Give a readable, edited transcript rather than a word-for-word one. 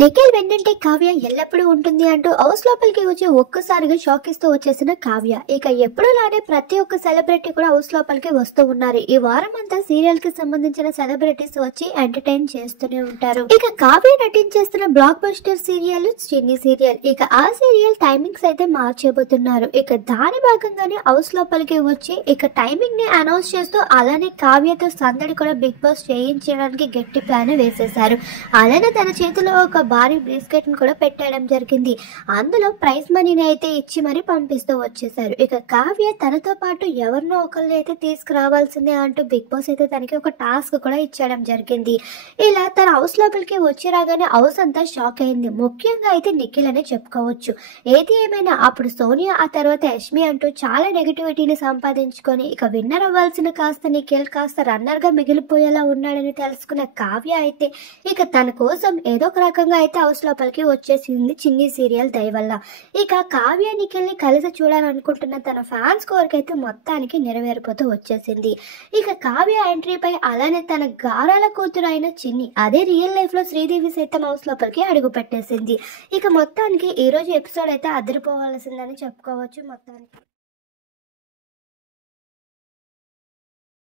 నిఖిల్ వెన్నంటే కావ్య ఎల్లప్పుడూ ఉంటుంది అంటూ హౌస్ లోపలికి వచ్చి ఒక్కసారిగా షాక్ ఇస్తూ వచ్చేసిన కావ్య ఇక ఎప్పుడులానే ప్రతి ఒక్క సెలబ్రిటీ కూడా హౌస్ లోపలికి వస్తూ ఉన్నారు. ఈ వారం అంతా సీరియల్ కి సంబంధించిన సెలబ్రిటీస్ వచ్చి ఎంటర్టైన్ చేస్తూనే ఉంటారు. ఇక కావ్య నటించేస్తున్న బ్లాక్ బస్టర్ సీరియల్ చిన్ని సీరియల్. ఇక ఆ సీరియల్ టైమింగ్స్ అయితే మార్చేబోతున్నారు. ఇక దాని భాగంగానే హౌస్ లోపలికి వచ్చి ఇక టైమింగ్ ని అనౌన్స్ చేస్తూ అలానే కావ్యతో సందడి కూడా బిగ్ బాస్ చేయించడానికి గట్టి ప్లాన్ వేసేశారు. అలానే తన చేతిలో ఒక భారీ బిస్కెట్ ని కూడా పెట్టడం జరిగింది. అందులో ప్రైజ్ మనీని అయితే ఇచ్చి మరి పంపిస్తూ వచ్చేసారు. ఇక కావ్య తనతో పాటు ఎవరినో ఒకరిని అయితే తీసుకురావాల్సిందే అంటూ బిగ్ బాస్ అయితే తనకి ఒక టాస్క్ కూడా ఇచ్చడం జరిగింది. ఇలా తన హౌస్ లోపలికి వచ్చి రాగానే హౌస్ అంతా షాక్ అయింది. ముఖ్యంగా అయితే నిఖిల్ అనే చెప్పుకోవచ్చు. ఏది ఏమైనా అప్పుడు సోనియా ఆ తర్వాత యష్మి అంటూ చాలా నెగటివిటీని సంపాదించుకొని ఇక విన్నర్ అవ్వాల్సిన కాస్త నిఖిల్ కాస్త రన్నర్ గా మిగిలిపోయేలా ఉన్నాడని తెలుసుకున్న కావ్య అయితే ఇక తన కోసం ఏదో ఒక రకంగా అయితే హౌస్ లోపలికి వచ్చేసింది చిన్ని సీరియల్ దయ వల్ల. ఇక కావ్య నిఖిల్ ని కలిసి చూడాలనుకుంటున్న తన ఫ్యాన్స్ కోరికైతే మొత్తానికి నెరవేరిపోతూ వచ్చేసింది. ఇక కావ్య ఎంట్రీపై అలానే తన గారాల కూతురు అయిన చిన్ని అదే రియల్ లైఫ్ లో శ్రీదేవి సైతం హౌస్ లోపలికి అడుగు పెట్టేసింది. ఇక మొత్తానికి ఈ రోజు ఎపిసోడ్ అయితే అదిరిపోవాల్సిందని చెప్పుకోవచ్చు మొత్తానికి.